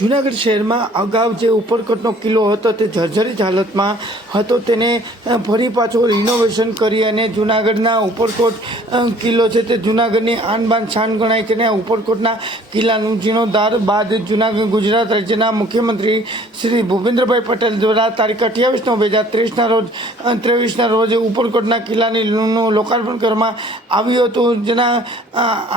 જૂનાગઢ શહેરમાં અગાઉ જે ઉપરકોટનો કિલ્લો હતો તે જર્જરિત હાલતમાં હતો, તેને ફરી પાછો રિનોવેશન કરી અને જૂનાગઢના ઉપરકોટ કિલ્લો છે તે જૂનાગઢની આન બાન શાન ગણાય છે. અને ઉપરકોટના કિલ્લાનું જીર્ણોદ્ધાર બાદ જૂનાગઢ ગુજરાત રાજ્યના મુખ્યમંત્રી શ્રી ભૂપેન્દ્રભાઈ પટેલ દ્વારા તારીખ 28/9/2023ના રોજ ઉપરકોટના કિલ્લાનું લોકાર્પણ કરવામાં આવ્યું હતું, જેના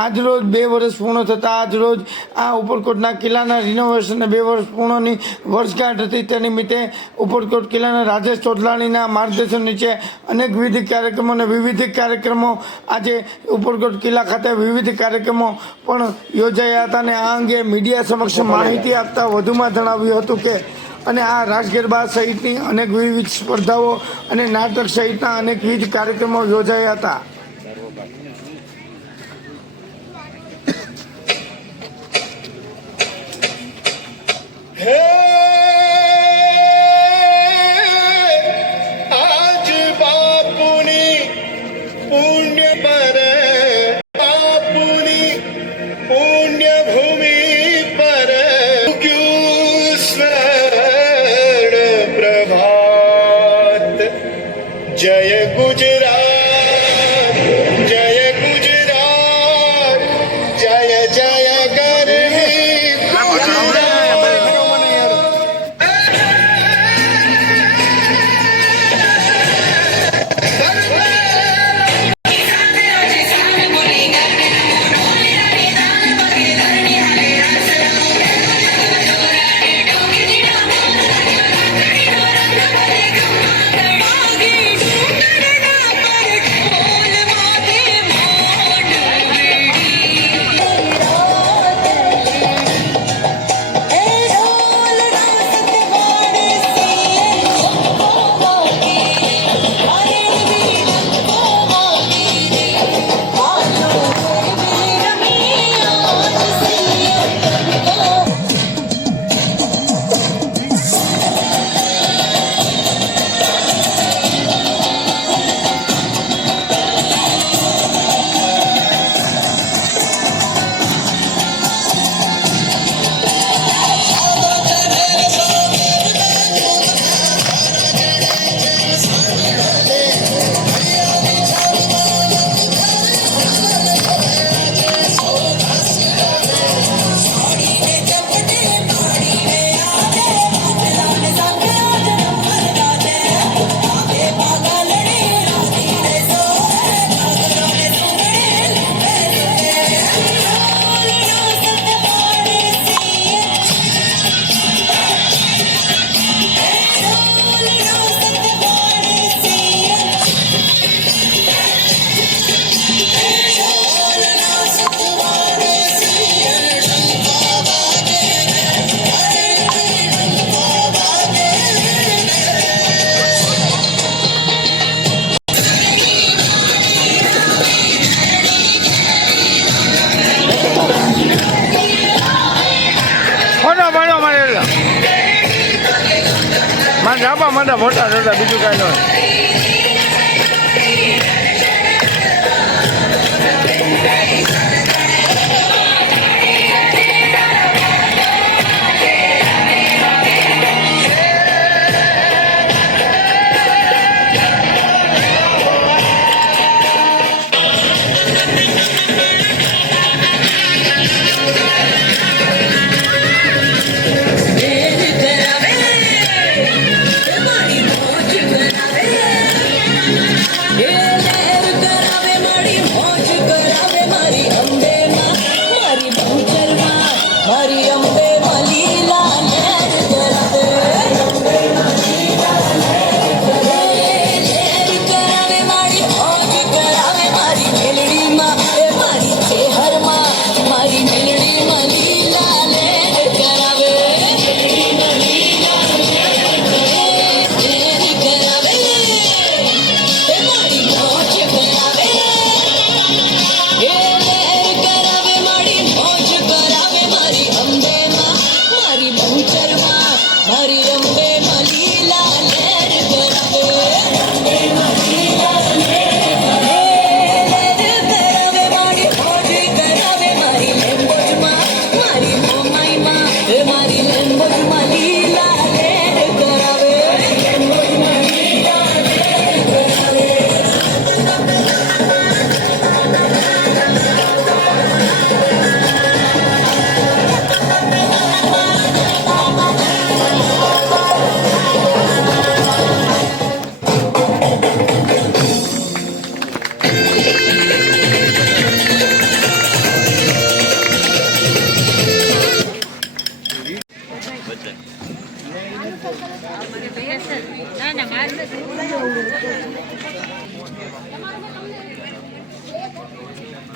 આજરોજ 2 વર્ષ પૂર્ણ થતાં આજરોજ આ ઉપરકોટના કિલ્લાના રિનોવેશન 2 વર્ષ પૂર્ણની વર્ષગાંઠ હતી. તે નિમિત્તે ઉપરકોટ કિલ્લાના રાજેશ ચોટલાણીના માર્ગદર્શન નીચે અનેકવિધ કાર્યક્રમો અને વિવિધ કાર્યક્રમો આજે ઉપરકોટ કિલ્લા ખાતે વિવિધ કાર્યક્રમો પણ યોજાયા હતા. અને આ અંગે મીડિયા સમક્ષ માહિતી આપતા વધુમાં જણાવ્યું હતું કે અને આ રાસ ગરબા સહિતની અનેક વિવિધ સ્પર્ધાઓ અને નાટક સહિતના અનેકવિધ કાર્યક્રમો યોજાયા હતા. आज बापुनी पुण्य पर बापुनी पुण्य भूमि पर स्वर्ण प्रभात जय गुजरात जय गुजरात जय जय गरवी મોટા મોટા બીજું કાંઈ ન Mari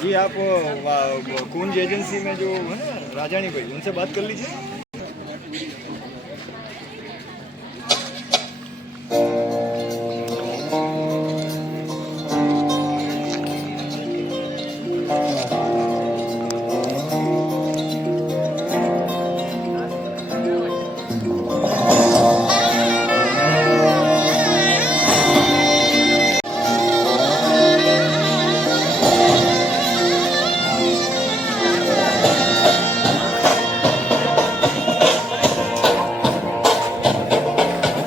जी आप कुंज एजेंसी में जो है ना राजानी भाई उनसे बात कर लीजिए।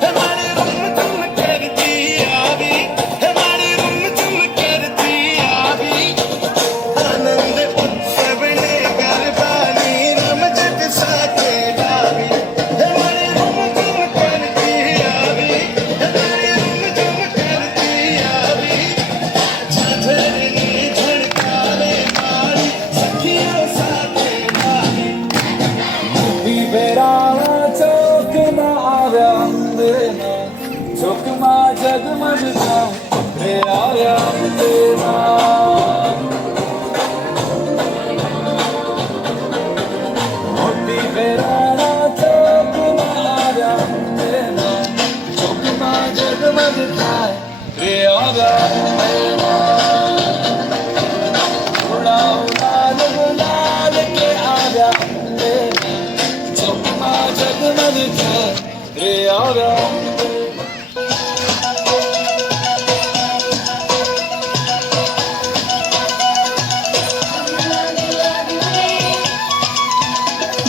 हमारे रूम तुम करती आवी, हमारे रूम तुम करती आवी, आनंद उत्सव ने गरबानी रमजट साथे लावी। हमारे रूम तुम करती आवी, हमारे रूम तुम करती आवी, झरने झड़कावे मारी सखियों साथे लावी। વેરાણા ચોકમાં આવ્યા અંબેના ચોકમાં જગમગતા રે આવ્યા અંબેના મોટી વેરાણા ચોકમાં આવ્યા અંબેના ચોકમાં જગમગતા રે આવ્યા અંબેના ઉડાવ લાલ ગુલાલ કે આવ્યા અંબેના ચોકમાં જગમગતા રે આવ્યા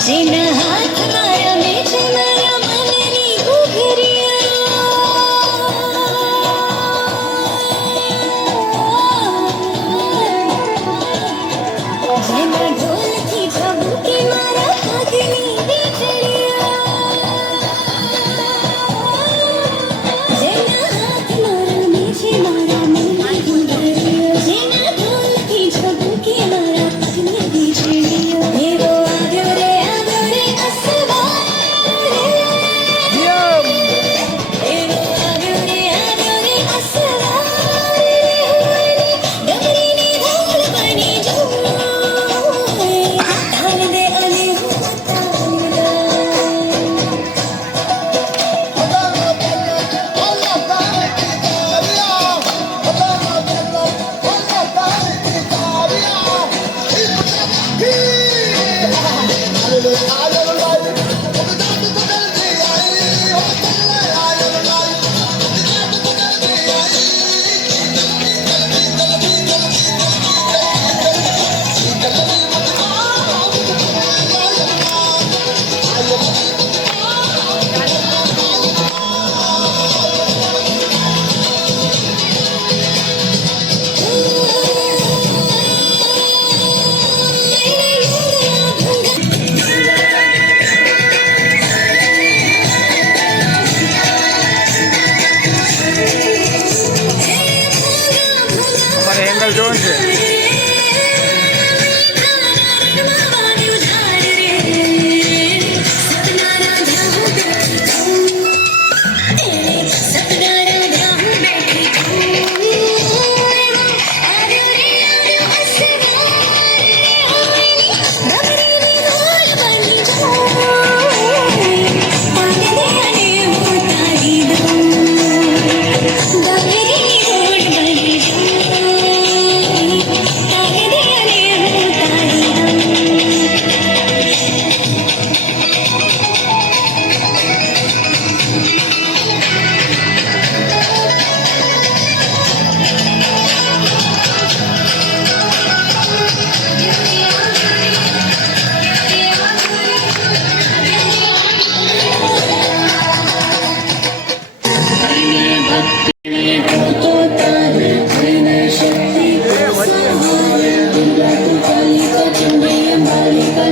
જેના હાથ મારા મેચ મારા મનની ઘૂઘરિયા જેના ઢોલથી ઝબૂકે મારા પગની વીજળિયા જેના હાથ મારા મેચ મારા મનની ઘૂઘરિયા જેના ઢોલથી ઝબૂકે મારા પગની વીજળિયા એવો આવ્યો રે અસવાર એવો આવ્યો રે અસવાર ડમરીની ઢોલ બની જોય તાલ દે અને હું તાલ દઉં અમારે એંગલ જોવાનું છે.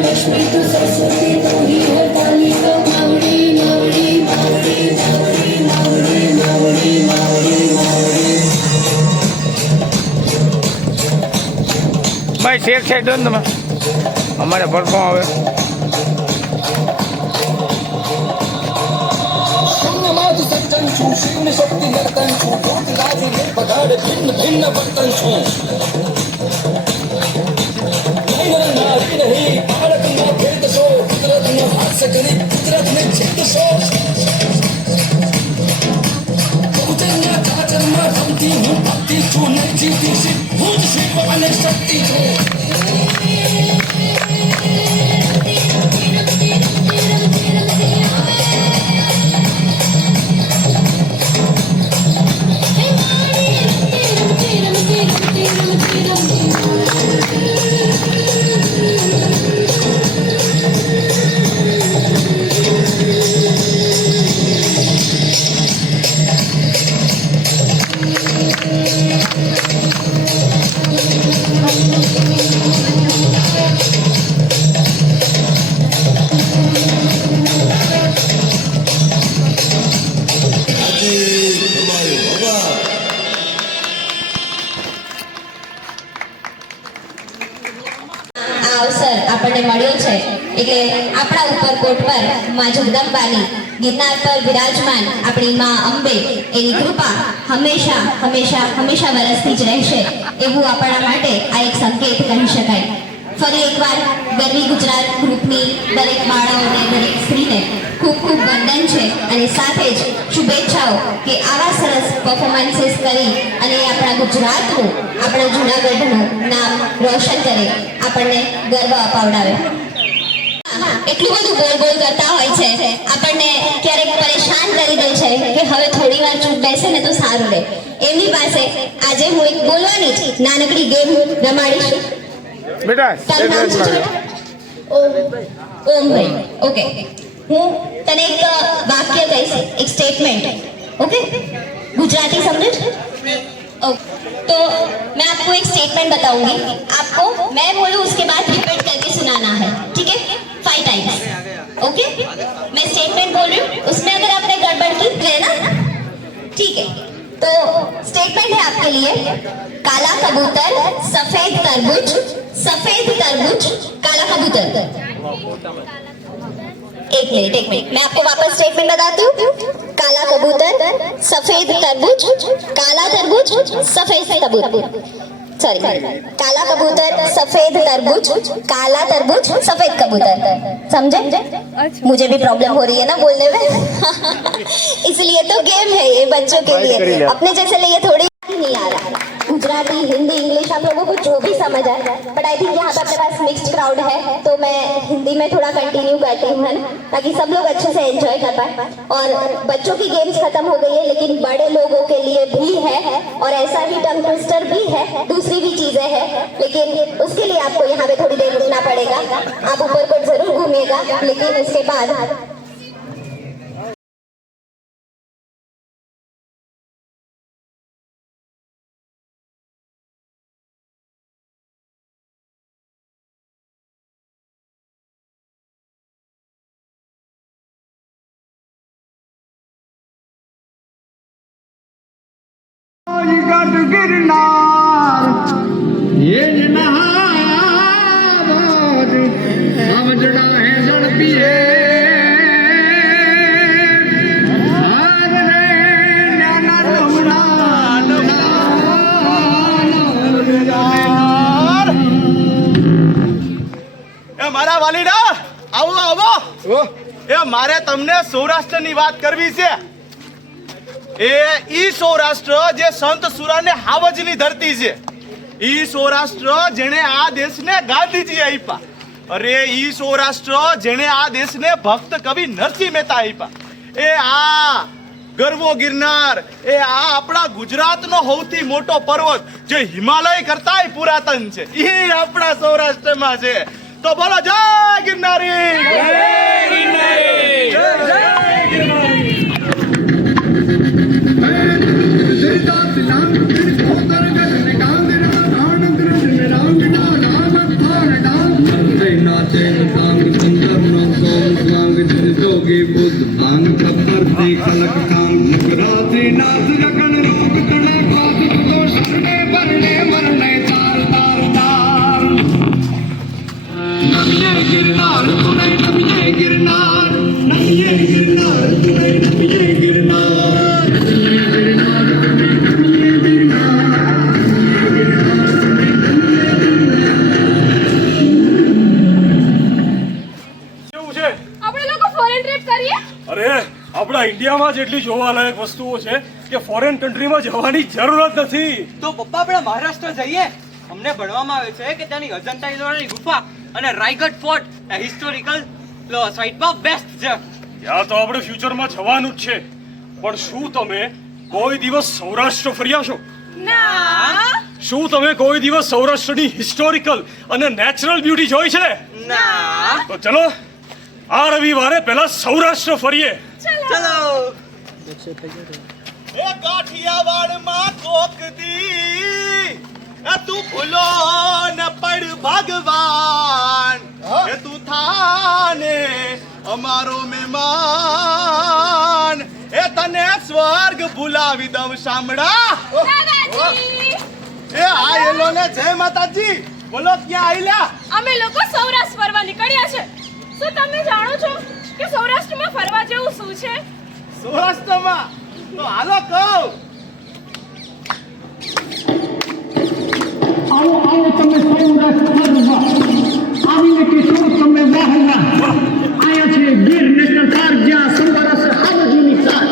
લક્ષ્મી તું સરસ્વતી તું ही हरताली तो मावड़ी मावड़ी मावड़ी मावड़ी मावड़ी मावड़ी मावड़ी मावड़ी ભાઈ શેર સાઈડ દો ને તમે, અમારે ભરપો આવે. શૂન્યમાંથી સજ્જન છું, શિવની શક્તિ નર્તન છું, ભૂત લાજુ પગાડે ભિન્ન ભિન્ન વર્તન છું. नारी नहीं बालक न भेद शो कुदरत न हास्य करी कुदरत ने छेद शो बहुजन्य का जन्म रमती हूँ भक्ति तू नहीं जीती शिव भूत शिव वाले शक्ति थे આ અવસર આપણને મળ્યો છે એટલે આપણા ઉપરકોટ પર માં જગદંબાની ગિરનાર પર વિરાજમાન આપણી માં અંબે એની કૃપા હંમેશા હંમેશા હંમેશા વરસતી જ રહેશે એવું આપણા માટે આ એક સંકેત કહી શકાય. ફરી એકવાર ગરવી ગુજરાત ગ્રુપની દરેક બાળાઓને દરેક સ્ત્રીને ખૂબ ખૂબ વંદન છે અને સાથે જ શુભેચ્છાઓ કે આવા સરસ પરફોર્મન્સીસ કરી અને આપણા ગુજરાતનું આપણા જૂનાગઢનું નામ રોશન કરે આપણને ગર્વ અપાવડાવે. એટલું બધું બોલ બોલ કરતા હોય છે આપણને ક્યારેક પરેશાન કરી દે છે કે હવે થોડી વાર ચૂપ બેસે ને તો સારું રહે. એમની પાસે આજે હું એક બોલવાની જ નાનકડી ગેમ રમાડીશ. બેટા તારું નામ શું છે બેટા? ઓમભાઈ. ઓકે, હું તને એક વાક્ય કહીશ, એક સ્ટેટમેंट. ओके, गुजराती समझे? ओके, तो मैं आपको एक स्टेटमेंट बताऊंगी, आपको मैं बोलूं उसके बाद रिपीट करके सुनाना है, ठीक है? 5 टाइम्स. ओके, मैं स्टेटमेंट बोल रही हूँ, उसमें अगर आपने गड़बड़ की है ना, ठीक है? तो स्टेटमेंट है आपके लिए, काला कबूतर सफेद तरबूज, सफेद तरबूज काला कबूतर. एक मिनट मैं आपको वापस स्टेटमेंट बताती हूँ. काला कबूतर सफेद तरबूज, काला तरबूज सफेद तरबूज, सॉरी, काला कबूतर सफेद तरबूज, काला तरबूज सफेद कबूतर. समझे? मुझे भी प्रॉब्लम हो रही है ना बोलने में. इसलिए तो गेम है ये बच्चों के लिए, अपने जैसे लिए थोड़ी नहीं आ रहा. गुजराती, हिंदी, इंग्लिश आप लोगों को जो भी समझ आए, बट आई थिंक यहाँ पर अपने पास मिक्स्ड क्राउड है तो मैं हिंदी में थोड़ा कंटिन्यू करती हूँ, है ना, ताकि सब लोग अच्छे से एंजॉय कर पाए. और बच्चों की गेम्स खत्म हो गई है लेकिन बड़े लोगों के लिए भी है और ऐसा ही टंग ट्विस्टर भी है, दूसरी भी चीजें हैं, लेकिन उसके लिए आपको यहाँ पे थोड़ी देर रुकना पड़ेगा. आप ऊपर को जरूर घूमिएगा लेकिन उसके बाद गढ़ गिरनार ये नहार समझना है जड़पिए हार रे नाना डोमरा એ મારા વાલીડા આવો આવો. એ મારે તમને સૌરાષ્ટ્રની વાત કરવી છે. ઈ સૌરાષ્ટ્ર જે સંત સુરાને હાવજની ધરતી છે, ઈ સૌરાષ્ટ્ર જેણે આ દેશને ગાંધીજી આપ્યા. અરે ઈ સૌરાષ્ટ્ર જેણે આ દેશને ભક્ત કવિ નરસિંહ મહેતા આપ્યા. એ આ ગરવો ગિરનાર, એ આ આપણા ગુજરાતનો સૌથી મોટો પર્વત જે હિમાલય કરતાંય પુરાતન છે, ઈ આપણા સૌરાષ્ટ્રમાં છે. તો બોલો જય ગિરનારી, જય ગિરનારી, જય ગિરનારી. ફોરેન ટ્રીપ કરીએ? અરે આપણા ઇન્ડિયામાં જેટલી જોવાલાયક વસ્તુઓ છે કે ફોરેન કન્ટ્રીમાં જવાની જરૂરત નથી. તો પપ્પા આપણે મહારાષ્ટ્ર જઈએ. અમને ભણવામાં આવે છે કે ત્યાંની અજંતા ઇલોરાની ગુફા અને રાયગઢ ફોર્ટ હિસ્ટોરિકલ સાઇટમાં બેસ્ટ છે. ત્યાં તો આપણે ફ્યુચરમાં જવાનું જ છે. પણ શું તમે કોઈ દિવસ સૌરાષ્ટ્ર ફર્યા છો? ના. શું તમે કોઈ દિવસ સૌરાષ્ટ્રની હિસ્ટોરિકલ અને નેચરલ બ્યુટી જોઈ છે? ના. તો ચલો આ રવિવારે પહેલા સૌરાષ્ટ્ર ફરીએ. ચલો. એ કાઠિયાવાડમાં કોક દી એ તું ભૂલો ન પડ ભગવાન એ તું થાને અમારો મહેમાન એ તને સ્વર્ગ ભૂલાવી દઉં શામળા. દાદાજી, એ આયેલો ને જય માતાજી. બોલો ક્યાં આયલા? અમે લોકો સૌરાષ્ટ્ર ફરવા નીકળ્યા છે. શું તમે જાણો છો કે સૌરાષ્ટ્રમાં ફરવા જેવું શું છે? સૌરાષ્ટ્રમાં તો હાલો કહું. આવો આવો તમે સૌરાષ્ટ્રમાં આવીને કિશોર તમે વાહના આયા છે ગીર નેશનલ પાર્ક જ્યાં સૌરાષ્ટ્ર હાવજીની કાર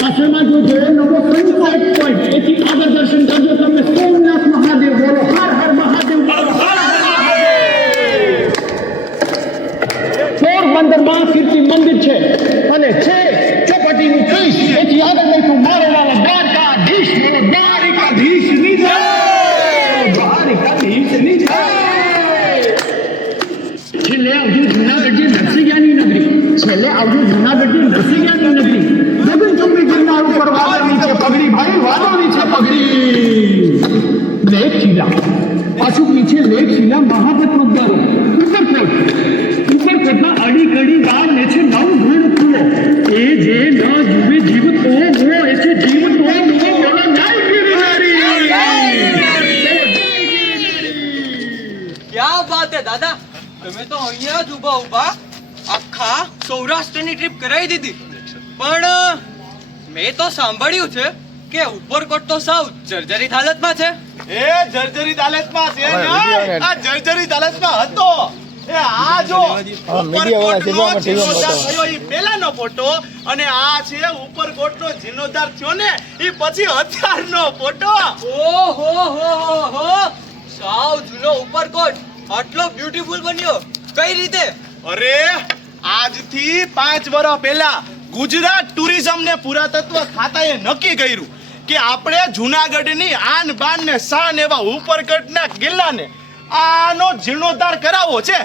પાછળમાં જો છે નવો સંકલ્પ પોઈન્ટ એથી આગળ દર્શન કરજો તમે સોમનાથ મહાદેવ બોલો હર હર મહાદેવ પોરબંદરમાં કીર્તિ મંદિર છે અને છે ચોપાટીનું ત્રીસ એથી આગળ બેઠું મારો વાળા દ્વારકાધીશ બોલો દ્વારિકાધીશની જય દ્વારિકાધીશની જય. છેલ્લે આવજો જૂનાગઢની નરસિંહની નગરી છેલ્લે આવજો જૂનાગઢની નરસિંહની નગરી ગગનચુંબી ગિરનાર ઉપર વાદળની છે પગડી ભાઈ વાદળની છે પગડી લેક શિલા પાછું નીચે લેક શિલા મહાબતનો દ્વારો ઉપરકોટમાં અડી કડી ગાળ ને છે નવ ધૂળ ફૂલો એ જે ન જુએ જીવ તો વો એ છે જીવ તો વો બોલો જય ગિરનારી. ક્યાં વાત હે દાદા, તમે તો અહીંયા જ ઊભા આખા સૌરાષ્ટ્રની ટ્રીપ કરાવી દીધી. પણ મેં તો સાંભળ્યું છે કે ઉપરકોટ તો સાવ જર્જરિત હાલતમાં છે. એ જર્જરિત હાલતમાં છે ને આ જર્જરિત હાલતમાં હતો. એ આ જો ઉપરકોટનો જીર્ણોદ્ધાર થયો ઈ પહેલાનો ફોટો અને આ છે ઉપરકોટનો જીર્ણોદ્ધાર થયો ને ઈ પછી અત્યારનો ફોટો. ઓહો હો હો, સાવ જૂનો ઉપરકોટ આટલો બ્યુટીફુલ બન્યો કઈ રીતે? અરે આજથી 5 વર્ષ પહેલા ગુજરાત ટુરિઝમ ને પુરાતત્વ ખાતાએ નક્કી કર્યું કે આપણે જૂનાગઢની આન બાન ને શાન એવા ઉપરકોટના કિલ્લાને આનો જીર્ણોદ્ધાર કરાવવો છે.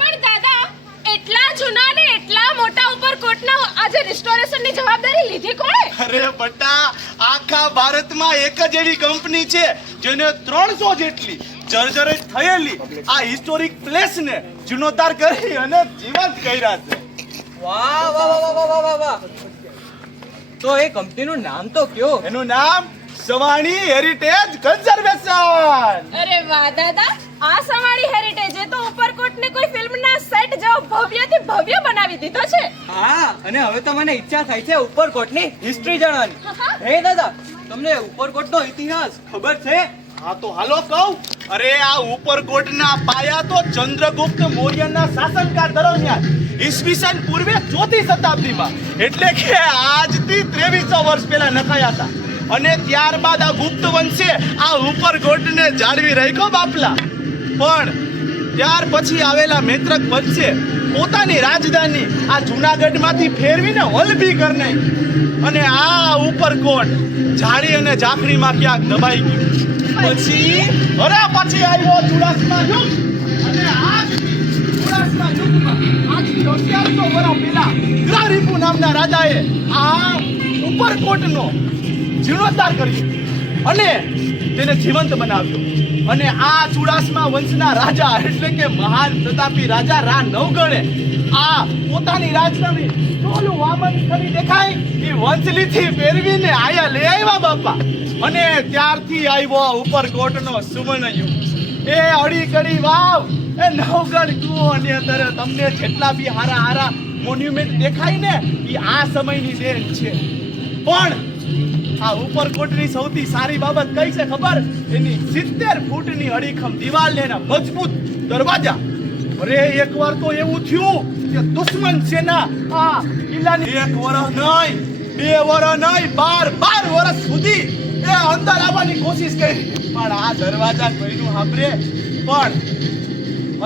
પણ દાદા, એટલા જૂના ને એટલા મોટા ઉપરકોટના આજે રિસ્ટોરેશનની જવાબદારી લીધી કોણે? અરે બટા, આખા ભારતમાં એક જ એવી કંપની છે જેને 300 જેટલી જર્જરિત થયેલી આ હિસ્ટોરિક પ્લેસ ને જીર્ણોદ્ધાર કરી અને જીવંત કર્યા છે. વાહ વાહ વાહ વાહ વાહ વાહ વાહ. તો એ કંપનીનું નામ તો કયો? એનું નામ સવાણી હેરિટેજ કન્ઝર્વેશન. અરે વાહ દાદા, આ સવાણી હેરિટેજે તો ઉપરકોટને કોઈ ફિલ્મના સેટ જેવો ભવ્યથી ભવ્ય બનાવી દીધો છે. હા, અને હવે તો મને ઈચ્છા થાય છે ઉપરકોટની હિસ્ટ્રી જાણવાની. હે દાદા, તમને ઉપરકોટનો ઇતિહાસ ખબર છે? હા તો હાલો કહું. અરે આ ઉપરકોટના પાયા તો ચંદ્રગુપ્ત મૌર્યના શાસનકાળ દરમિયાન ઈસવીસન પૂર્વે 4થી શતાબ્દીમાં એટલે કે આજથી 2300 વર્ષ પહેલા નખાયા હતા. અને ત્યારબાદ આ ગુપ્ત વંશે આ ઉપરકોટને જાળવી રાખ્યો બાપલા. પણ ત્યાર પછી આવેલા મૈત્રક વંશે પોતાની રાજધાની આ જૂનાગઢમાંથી ફેરવીને વલભી કરી નાખી અને આ ઉપરકોટ ઝાડી અને ઝાંખરીમાં ક્યાંક દબાઈ ગયું. પછી આવ્યો ચુડાસમા યુગ અને આ ચુડાસમા યુગમાં આજથી 1100 વર્ષ પહેલા ગ્રારીપુ નામના રાજાએ આ ઉપરકોટનો જીર્ણોદ્ધાર કર્યો અને તેને જીવંત બનાવ્યો. અને આ ચુડાસમા વંશના રાજા એટલે કે મહાન પ્રતાપી રાજા રા નવગણે આ પોતાની રાજધાની ચોલું વામન કરી દેખાય એ વંશલીથી ફેરવીને આયા લઈ આવ્યા બાપા. અને ત્યારથી આવ્યો ઉપરકોટનો સુવર્ણ યુગ. એ અડી કડી વાવ એ નવગઢ કુવો ની અંદર તમને જેટલા બી હારા મોન્યુમેન્ટ દેખાય ને એ આ સમયની દેન છે. પણ આ ઉપરકોટની સૌથી સારી બાબત કઈ છે ખબર? એની 70 ફૂટની અડીખમ દિવાલ ને એના મજબૂત દરવાજા. અરે એકવાર તો એવું થયું કે દુશ્મન સેના આ કિલ્લાની 1 વર્ષ નહીં 2 વર્ષ નહીં 12 વર્ષ સુધી એ અંદર આવવાની કોશિશ કરી, પણ આ દરવાજા કોઈનું સાંભળે પણ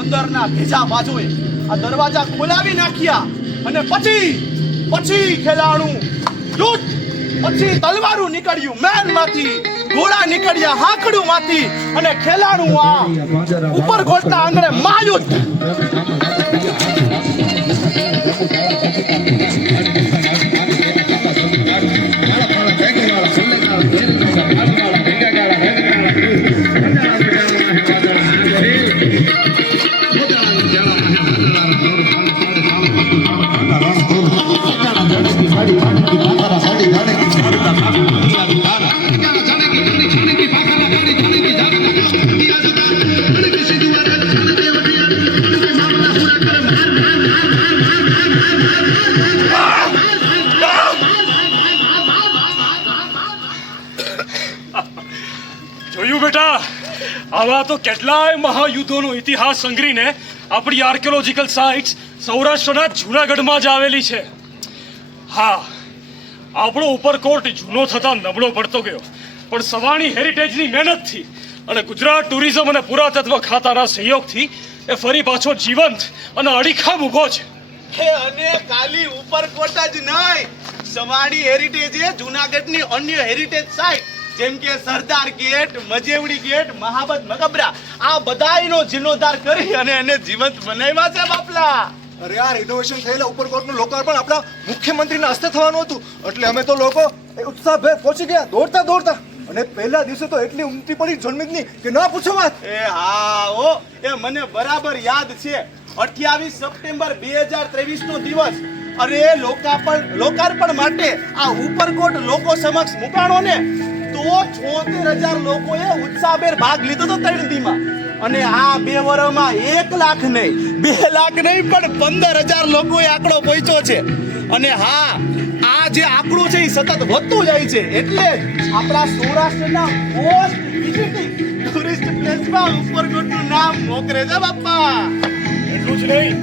અંદરના બીજા બાજુએ આ દરવાજા ખોલાવી નાખ્યા અને પછી ખેલાણું યુદ્ધ, પછી તલવારું નીકળ્યું મહેલમાંથી, ઘોડા નીકળ્યા હાકડુંમાંથી અને ખેલાણું આ ઉપરકોટના આંગણે મહાયુદ્ધ. જોયું બેટા, આવા તો કેટલાય મહાયુદ્ધોનો ઇતિહાસ સંગ્રહીને આપણી આર્કિયોલોજીકલ સાઇટ્સ સૌરાષ્ટ્રના જૂનાગઢમાં જ આવેલી છે. હા, આપણો ઉપરકોટ જૂનો થતા નબળો પડતો ગયો, પણ સવાણી હેરિટેજની મહેનતથી અને ગુજરાત ટુરિઝમ અને પુરાતત્વ ખાતાના સહયોગથી એ ફરી પાછો જીવંત અને અડીખમ ઊભો છે. અને ખાલી ઉપરકોટ જ નહીં, સવાણી હેરિટેજે જૂનાગઢની અન્ય હેરિટેજ સાઇટ જેમ કે સરદાર ગેટ, મજેવડી ગેટ, મહાબત મકબરા આ બધાયનો જીર્ણોદ્ધાર કરી અને એને જીવંત બનાવ્યા છે બાપલા. અરે આ રિનોવેશન થયેલા ઉપરકોટનું લોકાર્પણ આપણા મુખ્યમંત્રીના હસ્તે થવાનું હતું, એટલે અમે તો લોકો ઉત્સાહભેર પહોંચી ગયા દોડતા, અને પહેલા દિવસે તો એટલી ઉમટી પડી જન્મિતની કે ના પૂછો વાત. એ હા ઓ, એ મને બરાબર યાદ છે. 28 સપ્ટેમ્બર 2023 નો દિવસ. અરે લોકાર્પણ માટે આ ઉપરકોટ લોકો સમક્ષ મુકાણો ને તો 76,000 લોકોએ ઉત્સાહભેર ભાગ લીધો હતો 3 દીમાં. અને આ 2 વર્ષમાં 1 લાખ નહીં 2 લાખ નહીં પણ 15,000 લોકોએ આંકડો પહોંચ્યો છે. અને હા, આ જે આંકડો છે એ સતત વધતું જાય છે, એટલે આપણા સૌરાષ્ટ્રના મોસ્ટ વિઝિટિંગ ટુરિસ્ટ પ્લેસમાં ઉપરકોટનું નામ મોકરે છે બાપા. એટલું જ નહીં,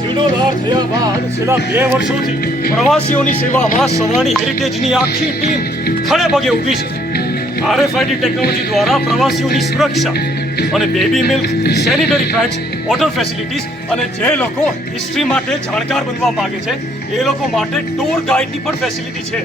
જીર્ણોદ્ધાર થયા બાદ છેલ્લા 2 વર્ષોથી પ્રવાસીઓની સેવામાં સવાણી હેરિટેજની આખી ટીમ ખડે પગે ઊભી છે. RFID ટેકનોલોજી દ્વારા પ્રવાસીઓની સુરક્ષા અને baby milk, sanitary pads, water facilities અને જે લોકો હિસ્ટ્રી માટે જાણકાર બનવા માંગે છે એ લોકો માટે ટૂર ગાઈડની પણ ફેસિલિટી છે.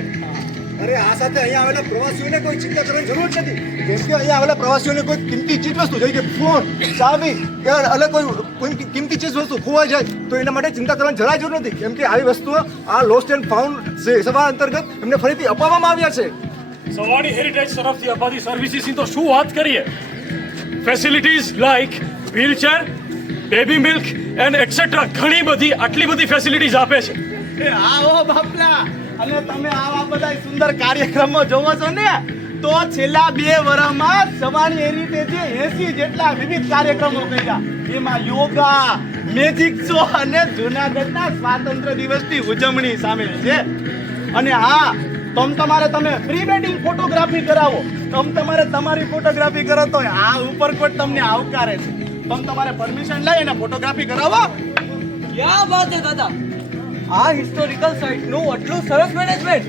અરે આ સાથે અહીંયા આવેલા પ્રવાસીઓને કોઈ ચિંતા કરવાની જરૂર જ નથી, કેમ કે અહીંયા આવેલા પ્રવાસીઓને કોઈ કિંમતી ચીજ વસ્તુ જેવી કે ફોન, ચાવી કે અલગ કોઈ કિંમતી ચીજ વસ્તુ ખોવાઈ જાય તો એના માટે ચિંતા કરવાની જરાય જરૂર નથી, કેમ કે આવી વસ્તુઓ આ લોસ્ટ એન્ડ ફાઉન્ડ સેવા અંતર્ગત એમને ફરીથી અપાવવામાં આવ્યા છે. સવાણી હેરિટેજ તરફથી અપાતી સર્વિસીસની તો શું વાત કરીએ. Facilities like wheelchair, baby milk and etcetera ઘણી બધી આટલી બધી ફેસિલિટીઝ આપે છે. એ આવો બાપલા, અને તમે આવા બધા સુંદર કાર્યક્રમો જોવો છો ને તો છેલ્લા 2 વર્ષમાં સવાણી હેરિટેજે 80 જેટલા વિવિધ કાર્યક્રમો કર્યા. એમાં યોગા, મેજિક શો અને જૂનાગઢના સ્વાતંત્ર્ય દિવસની ઉજવણી સામેલ છે. અને હા, તમે પ્રી વેડિંગ ફોટોગ્રાફી કરાવો, તમારે તમારી ફોટોગ્રાફી કરો તો આ ઉપરકોટ તમને આવકારે છે. તમારે પરમિશન લઈ અને ફોટોગ્રાફી કરાવો. ક્યાં વાત છે દાદા, આ હિસ્ટોરિકલ સાઇટ નું આટલું સરસ મેનેજમેન્ટ.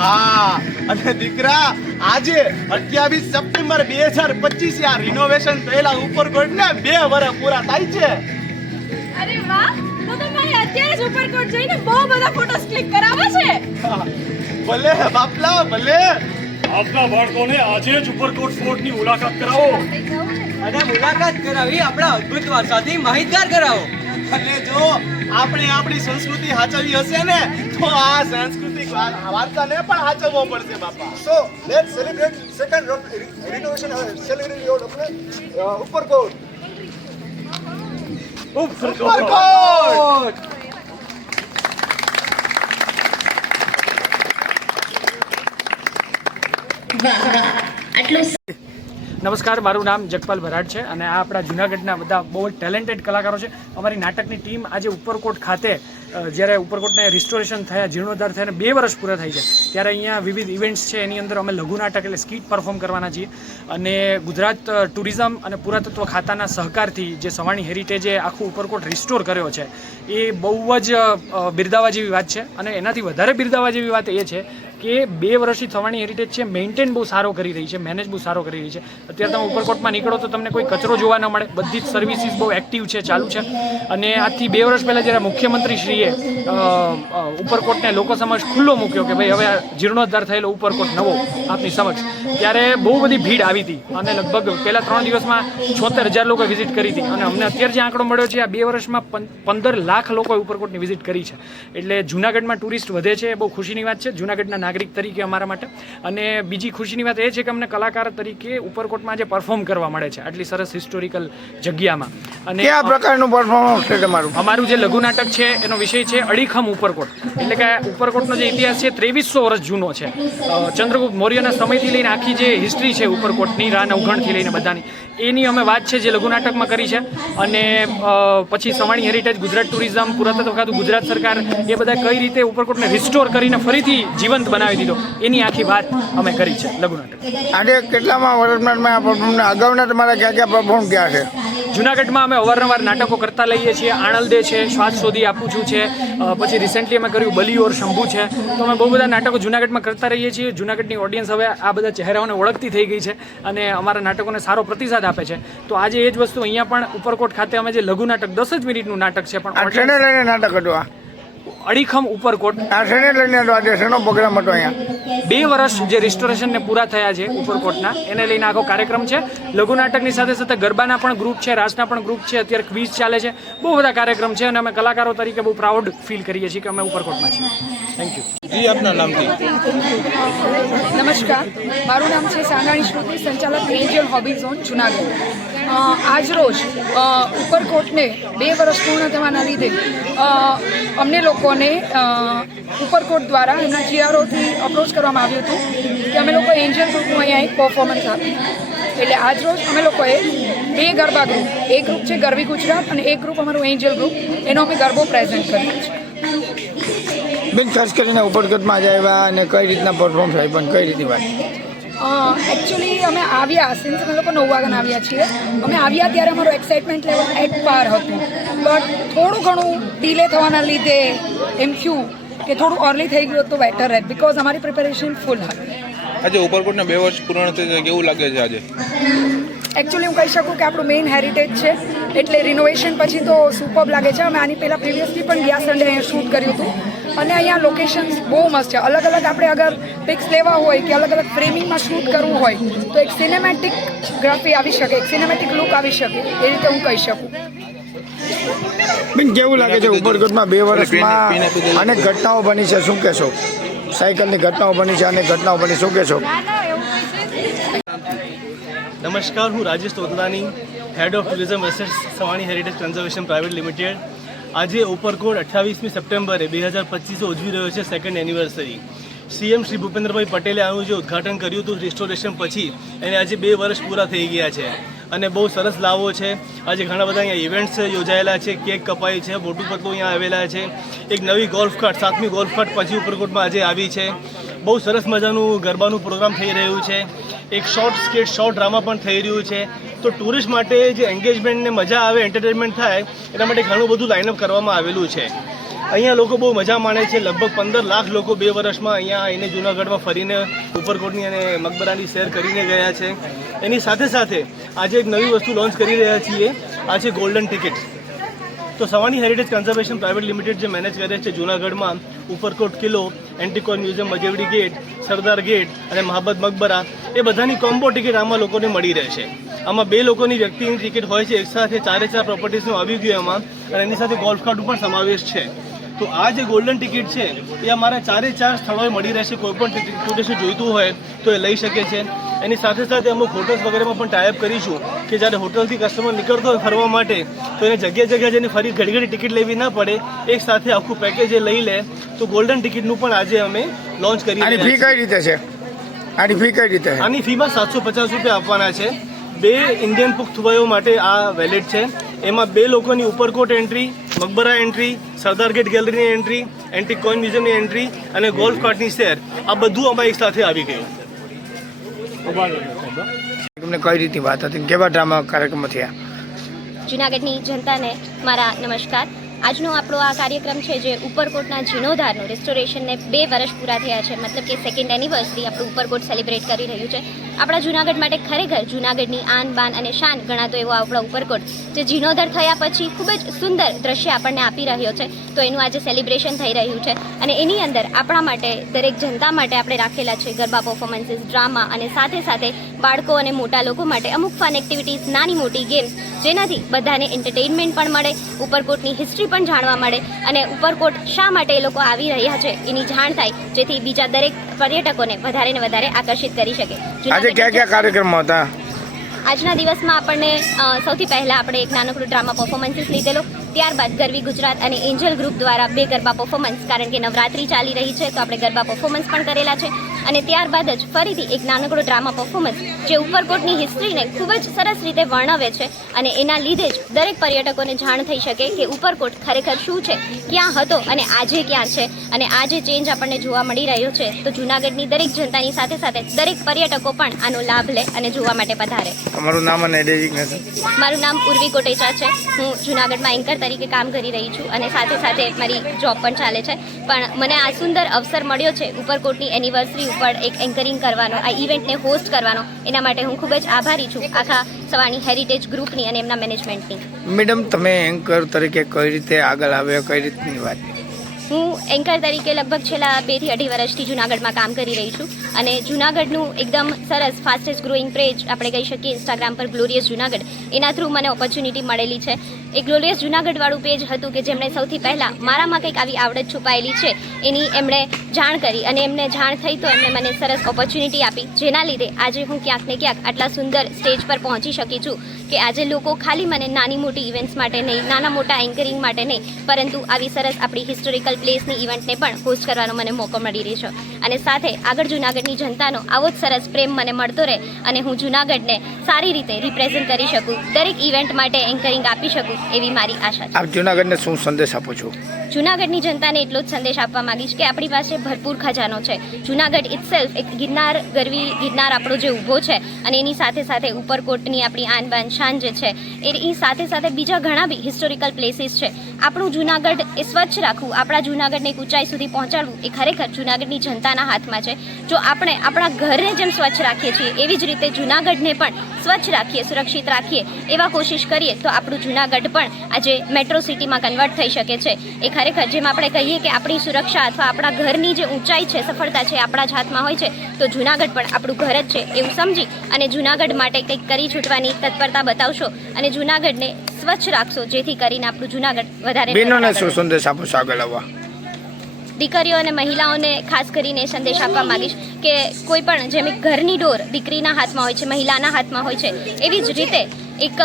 હા, અને દીકરા આજે 28 સપ્ટેમ્બર 2025 આ રિનોવેશન થયેલા ઉપરકોટને 2 વર્ષ પૂરા થાય છે. અરે વાહ, તો તમારે અત્યારે જ ઉપરકોટ જઈને બહુ બધા ફોટોસ ક્લિક કરાવવા છે. ભલે બાપલા ભલે. આપના બાળકોને આજે જ ઉપરકોટ ફોર્ટની મુલાકાત કરાવો અને મુલાકાત કરાવી આપણા અદ્ભુત વારસાથી માહિતગાર કરાવો. અને જો આપણે આપણી સંસ્કૃતિ સાચવવી હશે ને તો આ સાંસ્કૃતિક વારસાને પણ સાચવવો પડશે બાપા. So let's celebrate second renovation celebrate your Uparkot. Uparkot. નમસ્કાર, મારું નામ જગપાલ ભરાડ છે અને આ આપણા જૂનાગઢના બધા બહુ ટેલેન્ટેડ કલાકારો છે. અમારી નાટકની ટીમ આજે ઉપરકોટ ખાતે જ્યારે ઉપરકોટને રિસ્ટોરેશન થયા, જીર્ણોદ્ધાર થયા 2 વર્ષ પૂરા થઈ છે, ત્યારે અહીંયા વિવિધ ઇવેન્ટ્સ છે, એની અંદર અમે લઘુ નાટક એટલે સ્કીટ પરફોર્મ કરવાના છીએ. અને ગુજરાત ટુરિઝમ અને પુરાતત્વ ખાતાના સહકારથી જે સવાણી હેરિટેજે આખું ઉપરકોટ રિસ્ટોર કર્યો છે, એ બહુ જ બિરદાવવા જેવી વાત છે. અને એનાથી વધારે બિરદાવવા જેવી વાત એ છે કે 2 વર્ષથી સવાણી હેરિટેજ છે મેન્ટેન બહુ સારો કરી રહી છે, મેનેજ બહુ સારો કરી રહી છે. અત્યારે તમે ઉપરકોટમાં નીકળો તો તમને કોઈ કચરો જોવા ન મળે, બધી જ સર્વિસીસ બહુ એક્ટિવ છે, ચાલુ છે. અને આજથી 2 વર્ષ પહેલાં જ્યારે મુખ્યમંત્રીશ્રીએ ઉપરકોટને લોકો સમક્ષ ખુલ્લો મૂક્યો કે ભાઈ હવે જીર્ણોદ્ધાર થયેલો ઉપરકોટ નવો આપની સમક્ષ, ત્યારે બહુ બધી ભીડ આવી હતી. અને લગભગ પહેલાં 3 દિવસમાં 76,000 લોકોએ વિઝિટ કરી હતી. અને અમને અત્યારે જે આંકડો મળ્યો છે, આ 2 વર્ષમાં 15 લાખ લોકોએ ઉપરકોટની વિઝિટ કરી છે. એટલે જૂનાગઢમાં ટુરિસ્ટ વધે છે, એ બહુ ખુશીની વાત છે જૂનાગઢના નાગરિક તરીકે અમારા માટે. અને બીજી ખુશીની વાત એ છે કે અમને કલાકાર તરીકે ઉપરકોટમાં જે પરફોર્મ કરવા મળે છે આટલી સરસ હિસ્ટોરિકલ જગ્યામાં. અને કયા પ્રકારનું પરફોર્મન્સ છે તમારું? અમારું જે લઘુ નાટક છે એનો વિષય છે અડીખમ ઉપરકોટ. એટલે કે ઉપરકોટનો જે ઇતિહાસ છે 2300 વર્ષ જૂનો છે. ચંદ્રગુપ્ત મૌર્યના સમયથી લઈને આખી જે હિસ્ટ્રી છે ઉપરકોટની, રા નવઘણથી લઈને બધાની, એની અમે વાત છે જે લઘુ નાટકમાં કરી છે. અને પછી સવાણી હેરિટેજ, ગુજરાત ટુરિઝમ, પુરાતત્વ ખાતું, ગુજરાત સરકાર, એ બધા કઈ રીતે ઉપરકોટને રિસ્ટોર કરીને ફરીથી જીવંત બનાવી દીધો, એની આખી વાત અમે કરી છે લઘુ નાટક. આજે કેટલામાં વર્ષમાં આ પરફોર્મન્સ? અગાઉના તમારા ક્યાં ક્યાં પરફોર્મ ક્યાં છે? જૂનાગઢમાં અમે અવારનવાર નાટકો કરતા લઈએ છીએ. આણંદે છે, શ્વાસ શોધી આપું છું છે, પછી રિસેન્ટલી અમે કર્યું બલિયોર શંભુ છે. તો અમે બહુ બધા નાટકો જૂનાગઢમાં કરતા રહીએ છીએ. જૂનાગઢની ઓડિયન્સ હવે આ બધા ચહેરાઓને ઓળખતી થઈ ગઈ છે અને અમારા નાટકોને સારો પ્રતિસાદ આપે છે. તો આજે એ જ વસ્તુ અહીંયા પણ ઉપરકોટ ખાતે અમે જે લઘુ નાટક 10 જ મિનિટનું નાટક છે, પણ શેને લઈને નાટક હતું આ? અડીખમ ઉપરકોટ. આ શેને લઈને હતો? આજે શેનો પ્રોગ્રામ હતો અહીંયા? 2 વર્ષ જે રિસ્ટોરેશનને પૂરા થયા છે ઉપરકોટના, એને લઈને આખો કાર્યક્રમ છે. લઘુ નાટકની સાથે સાથે ગરબાના પણ ગ્રુપ છે, રાસના પણ ગ્રુપ છે, અત્યારે ક્વિઝ ચાલે છે, બહુ બધા કાર્યક્રમ છે. અને અમે કલાકારો તરીકે બહુ પ્રાઉડ ફીલ કરીએ છીએ કે અમે ઉપરકોટમાં છીએ. Thank you. જી, આપના નામથી. નમસ્કાર, મારું નામ છે સાંગાણી શ્રુતિ, સંચાલક એન્જલ હોબી ઝોન જુનાગઢ. આજ રોજ ઉપરકોટને 2 વર્ષ પૂર્ણ થવાના લીધે અમને લોકોને ઉપરકોટ દ્વારા એમના જીઆરઓથી અપ્રોચ કરવામાં આવ્યું હતું કે અમે લોકો એન્જલ ગ્રુપનું અહીંયા એક પરફોર્મન્સ આપ્યું. એટલે આજ રોજ અમે લોકોએ 2 ગરબા ગ્રુપ, એક ગ્રુપ છે ગરવી ગુજરાત અને એક ગ્રુપ અમારું એન્જલ ગ્રુપ, એનો અમે ગરબો પ્રેઝન્ટ કર્યો છે. બેન, ખાસ કરીને ઉપરકોટમાં જ આવ્યા અને કઈ રીતના પરફોર્મન્સ આવી, પણ કઈ રીતની વાત? એકચ્યુઅલી અમે આવ્યા, સિન્સ અમે લોકો 9 વાગ્યાના આવ્યા છીએ. અમે આવ્યા ત્યારે અમારું એક્સાઇટમેન્ટ લેવલ એટ પાર હતું, બટ થોડું ઘણું ડિલે થવાના લીધે એમ થયું કે થોડું અર્લી થઈ ગયું તો બેટર રહે, બિકોઝ અમારી પ્રિપેરેશન ફૂલ હતી. આજે ઉપરકોટના 2 વર્ષ પૂર્ણ થઈ ગયા, કેવું લાગે છે આજે? એકચ્યુઅલી હું કહી શકું કે આપણું મેઇન હેરિટેજ છે, એટલે રિનોવેશન પછી તો સુપર્બ લાગે છે. અમે આની પહેલાં પ્રિવિયસલી પણ ગયા સન્ડે અહીંયા શૂટ કર્યું હતું અને અહીંયા લોકેશન્સ બહુ મસ્ત છે. અલગ અલગ આપણે અગર પિક્સ લેવા હોય કે અલગ અલગ ફ્રેમિંગમાં શૂટ કરવું હોય તો એક સિનેમેટિક ગ્રાફી આવી શકે, એક સિનેમેટિક લુક આવી શકે, એ રીતે હું કહી શકું. બેન, કેવું લાગે છે ઉપરકોટમાં 2 વર્ષમાં અનેક ઘટનાઓ બની છે, શું કહેશો? સાયકલની ઘટનાઓ બની છે, અનેક ઘટનાઓ બની, શું કહેશો? નમસ્કાર, હું Rajesh Totlani, head of tourism assets, Savani heritage conservation private limited. આજે ઉપરકોટ 28મી સપ્ટેમ્બરે 2025 ઉજવી રહ્યો છે 2nd anniversary. CM Shri Bhupendrabhai પટેલે આનું જે ઉદ્ઘાટન કર્યું હતું રિસ્ટોરેશન પછી, એને આજે 2 વર્ષ પૂરા થઈ ગયા છે અને બહુ સરસ લાવો છે. આજે ઘણા બધા અહીંયા ઇવેન્ટ્સ યોજાયેલા છે, કેક કપાઈ છે, મોટું પતલું અહીંયા આવેલા છે. એક નવી ગોલ્ફ કાર્ટ, 7મી ગોલ્ફ કાર્ટ પછી ઉપરકોટમાં આજે આવી છે. બહુ સરસ મજાનું ગરબાનું પ્રોગ્રામ થઈ રહ્યું છે. એક શોર્ટ સ્કેટ, શોર્ટ ડ્રામા પણ થઈ રહ્યું છે. તો ટુરિસ્ટ માટે જે એન્ગેજમેન્ટને મજા આવે, એન્ટરટેનમેન્ટ થાય, એના માટે ઘણું બધું લાઇનઅપ કરવામાં આવેલું છે. અહીંયા લોકો બહુ મજા માણે છે. લગભગ 15 લાખ લોકો 2 વર્ષમાં અહીંયા આવીને જૂનાગઢમાં ફરીને ઉપરકોટની અને મકબરાની સૈર કરીને ગયા છે. એની સાથે સાથે આજે એક નવી વસ્તુ લોન્ચ કરી રહ્યા છીએ, આ છે ગોલ્ડન ટિકિટ. તો Savani heritage conservation private limited જે મેનેજ કરે છે જૂનાગઢમાં ઉપરકોટ કિલ્લો, antique coin museum, Majevadi gate, Sardar gate અને મહાબત મકબરા, એ બધાની કોમ્બો ટિકિટ આમાં લોકોને મળી રહેશે. આમાં 2 લોકોની વ્યક્તિની ટિકિટ હોય છે, એકસાથે 4 પ્રોપર્ટીઝનું આવી ગયું એમાં, અને એની સાથે ગોલ્ફ કાર્ટનો પણ સમાવેશ છે. તો આ જે ગોલ્ડન ટિકિટ છે એ અમારા 4 સ્થળોએ મળી રહેશે. કોઈ પણ ટુરિસ્ટ જોઈતું હોય તો એ લઈ શકે છે. એની સાથે સાથે અમુક હોટલ્સ વગેરેમાં પણ ટાઈપ કરીશું કે જ્યારે હોટલથી કસ્ટમર નીકળતો હોય ફરવા માટે તો એને જગ્યા જઈને ફરી ઘડી ટિકિટ લેવી ના પડે, એક સાથે આખું પેકેજ એ લઈ લે. તો ગોલ્ડન ટિકિટનું પણ આજે અમે લોન્ચ કરી રહ્યા છીએ. આની ફી કઈ રીતે છે? આની ફી કઈ રીતે? આની ફીમાં 750 રૂપિયા આપવાના છે. 2 ઇન્ડિયન પુખ્ત વયો માટે આ વેલિડ છે. એમાં 2 લોકોની Uparkot entry, Maqbara entry, Sardar gate ગેલેરીની એન્ટ્રી, એન્ટિક કોઈન મ્યુઝિયમની એન્ટ્રી અને ગોલ્ફ કાર્ટની શેર, આ બધું આમાં એક સાથે આવી ગયું. તમને કઈ રીતની વાત હતી, કેવા ડ્રામા કાર્યક્રમો થયા? જૂનાગઢની જનતાને મારા નમસ્કાર. આજનો આપણો આ કાર્યક્રમ છે જે ઉપરકોટના જીર્ણોદ્ધારનું રિસ્ટોરેશનને 2 વર્ષ પૂરા થયા છે, મતલબ કે 2nd એનિવર્સરી આપણું ઉપરકોટ સેલિબ્રેટ કરી રહ્યું છે. આપણા જૂનાગઢ માટે ખરેખર જૂનાગઢની આન બાન અને શાન ગણાતો એવો આપણા ઉપરકોટ જે જીર્ણોદ્ધાર થયા પછી ખૂબ જ સુંદર દ્રશ્ય આપણને આપી રહ્યો છે, તો એનું આજે સેલિબ્રેશન થઈ રહ્યું છે. અને એની અંદર આપણા માટે, દરેક જનતા માટે આપણે રાખેલા છે ગરબા પરફોર્મન્સીસ, ડ્રામા અને સાથે સાથે બાળકો અને મોટા લોકો માટે અમુક ફન એક્ટિવિટીઝ, નાની મોટી ગેમ્સ, જેનાથી બધાને એન્ટરટેઇનમેન્ટ પણ મળે, ઉપરકોટની હિસ્ટ્રી પણ જાણવા મળે અને ઉપરકોટ શા માટે એ લોકો આવી રહ્યા છે એની જાણ થાય, જેથી બીજા દરેક પર્યટકોને વધારે ને વધારે આકર્ષિત કરી શકે. આજે કયા કયા કાર્યક્રમો હતા? આજના દિવસમાં આપણને સૌથી પહેલાં આપણે એક નાનકડું ડ્રામા પરફોર્મન્સીસ લીધેલો, ત્યારબાદ ગરવી ગુજરાત અને એન્જલ ગ્રુપ દ્વારા 2 ગરબા પરફોર્મન્સ, કારણ કે નવરાત્રી ચાલી રહી છે તો આપણે ગરબા પરફોર્મન્સ પણ કરેલા છે. અને ત્યારબાદ જ ફરીથી એક નાનકડો ડ્રામા પરફોર્મન્સ જે ઉપરકોટની હિસ્ટ્રીને ખૂબ જ સરસ રીતે વર્ણવે છે અને એના લીધે જ દરેક પર્યટકોને જાણ થઈ શકે કે ઉપરકોટ ખરેખર શું છે, ક્યાં હતો અને આજે ક્યાં છે. અને આ જે ચેન્જ આપણને જોવા મળી રહ્યો છે, તો જૂનાગઢની દરેક જનતાની સાથે સાથે દરેક પર્યટકો પણ આનો લાભ લે અને જોવા માટે પધારે. તમારું નામ અને ડેઝિગ્નેશન? મારું નામ ઉર્વી કોટેચા છે. હું જૂનાગઢમાં એન્કર તરીકે કામ કરી રહી છું અને સાથે સાથે મારી જોબ પણ ચાલે છે. પણ મને આ સુંદર અવસર મળ્યો છે ઉપરકોટની એનિવર્સરી ઉપર એક એન્કરિંગ કરવાનો, આ ઇવેન્ટને હોસ્ટ કરવાનો. એના માટે હું ખૂબ જ આભારી છું આખા સવાણી હેરિટેજ ગ્રુપની અને એમના મેનેજમેન્ટની. મેડમ, તમે એન્કર તરીકે કઈ રીતે આગળ આવ્યા, કઈ રીતની વાત? હું એન્કર તરીકે લગભગ છેલ્લા 2 થી 2.5 વર્ષથી જૂનાગઢમાં કામ કરી રહી છું અને જૂનાગઢનું એકદમ સરસ ફાસ્ટેસ્ટ ગ્રોઈંગ પેજ આપણે કહી શકીએ ઇન્સ્ટાગ્રામ પર ગ્લોરિયસ જૂનાગઢ, એના થ્રુ મને ઓપોર્ચ્યુનિટી મળેલી છે. એ ગ્લોરિયસ જૂનાગઢવાળું પેજ હતું કે જેમણે સૌથી પહેલાં મારામાં કંઈક આવી આવડત છુપાયેલી છે એની એમણે જાણ કરી અને એમને જાણ થઈ તો એમણે મને સરસ ઓપોર્ચ્યુનિટી આપી, જેના લીધે આજે હું ક્યાંક ને ક્યાંક આટલા સુંદર સ્ટેજ પર પહોંચી શકી છું કે આજે લોકો ખાલી મને નાની મોટી ઇવેન્ટ્સ માટે નહીં, નાના મોટા એન્કરિંગ માટે નહીં, પરંતુ આવી સરસ આપણી હિસ્ટોરિકલ પ્લેસની ઇવેન્ટને પણ હોસ્ટ કરવાનો મને મોકો મળી રહ્યો છે. અને સાથે આગળ જૂનાગઢની જનતાનો આવો જ સરસ પ્રેમ મને મળતો રહે અને હું જૂનાગઢને સારી રીતે રિપ્રેઝેન્ટ કરી શકું, દરેક ઇવેન્ટ માટે એન્કરિંગ આપી શકું, એવી મારી આશા છે. આપ જૂનાગઢને શું સંદેશ આપો છો? જૂનાગઢની જનતાને એટલો જ સંદેશ આપવા માંગીશ કે આપણી પાસે ભરપૂર ખજાનો છે. જૂનાગઢ ઇટસેલ્ફ એક ગિરનાર, ગરવી ગિરનાર આપણો જે ઊભો છે અને એની સાથે સાથે ઉપરકોટની આપણી આન બાન શાન જે છે, એની સાથે સાથે બીજા ઘણા બી હિસ્ટોરિકલ પ્લેસીસ છે. આપણું જૂનાગઢ એ સ્વચ્છ રાખવું, આપણા જૂનાગઢને એક ઊંચાઈ સુધી પહોંચાડવું એ ખરેખર જૂનાગઢની જનતાના હાથમાં છે. જો આપણે આપણા ઘરને જેમ સ્વચ્છ રાખીએ છીએ એવી જ રીતે જૂનાગઢને પણ સ્વચ્છ રાખીએ, સુરક્ષિત રાખીએ, એવા કોશિશ કરીએ તો આપણું જૂનાગઢ પણ આજે મેટ્રો સિટીમાં કન્વર્ટ થઈ શકે છે. એ ખરેખર જેમ આપણે કહીએ કે આપણી સુરક્ષા અથવા આપણા ઘરની જે ઊંચાઈ છે, સફળતા છે, આપણા જ હાથમાં હોય છે, તો જૂનાગઢ પણ આપણું ઘર જ છે એવું સમજી અને જૂનાગઢ માટે કંઈક કરી છૂટવાની તત્પરતા બતાવશો અને જૂનાગઢને સ્વચ્છ રાખશો, જેથી કરીને આપણું જૂનાગઢ વધારે. બહેનોને શું સંદેશ આપો છો આગળ આવવા? દીકરીઓ અને મહિલાઓને ખાસ કરીને સંદેશ આપવા માંગીશ કે કોઈ પણ જેમ ઘરની ડોર દીકરીના હાથમાં હોય છે, મહિલાના હાથમાં હોય છે, એવી જ રીતે એક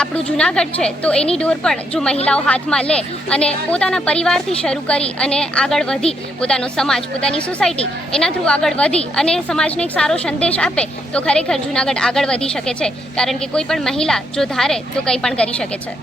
આપણું જૂનાગઢ છે તો એની ડોર પણ જો મહિલાઓ હાથમાં લે અને પોતાના પરિવારથી શરૂ કરી અને આગળ વધી પોતાનો સમાજ, પોતાની સોસાયટી એના થ્રુ આગળ વધી અને સમાજને એક સારો સંદેશ આપે તો ખરેખર જૂનાગઢ આગળ વધી શકે છે. કારણ કે કોઈ પણ મહિલા જો ધારે તો કંઈ પણ કરી શકે છે.